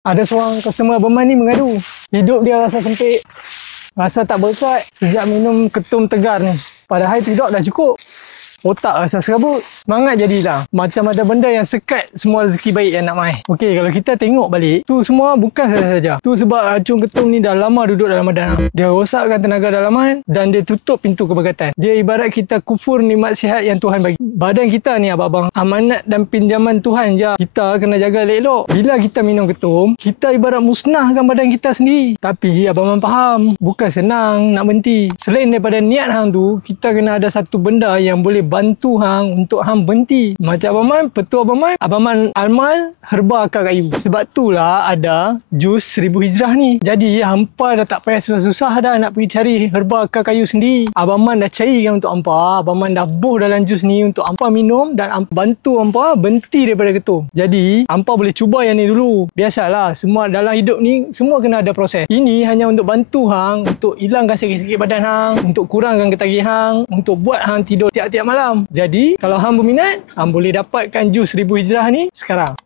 Ada seorang customer Abang Man ni mengadu. Hidup dia rasa sempit, rasa tak berkat sejak minum ketum tegar ni. Padahal tidak dah cukup. Otak rasa serabut. Semangat jadilah. Macam ada benda yang sekat semua rezeki baik yang nak mai. Okey, kalau kita tengok balik, tu semua bukan saja. Tu sebab racun ketum ni dah lama duduk dalam badan. Dia rosakkan tenaga dalaman dan dia tutup pintu keberkatan. Dia ibarat kita kufur nikmat sihat yang Tuhan bagi. Badan kita ni abang-abang, amanat dan pinjaman Tuhan je. Kita kena jaga elok-elok. Bila kita minum ketum, kita ibarat musnahkan badan kita sendiri. Tapi abang-abang faham, bukan senang nak berhenti. Selain daripada niat hang tu, kita kena ada satu benda yang boleh bantu hang untuk hang berhenti. Macam Abang Man, petua Abang Man Almal herba akar kayu. Sebab itulah ada jus 1000 hijrah ni. Jadi hampa dah tak payah susah-susah dah nak pergi cari herba akar kayu sendiri. Abang Man dah carikan untuk hampa. Abang Man dah buh dalam jus ni untuk hampa minum dan bantu hampa berhenti daripada ketum. Jadi hampa boleh cuba yang ni dulu. Biasalah, semua dalam hidup ni semua kena ada proses. Ini hanya untuk bantu hang untuk hilangkan sakit-sakit badan hang, untuk kurangkan ketagihan hang, untuk buat hang tidur tiap-tiap malam. Jadi, kalau hang berminat, hang boleh dapatkan jus 1000 hijrah ni sekarang.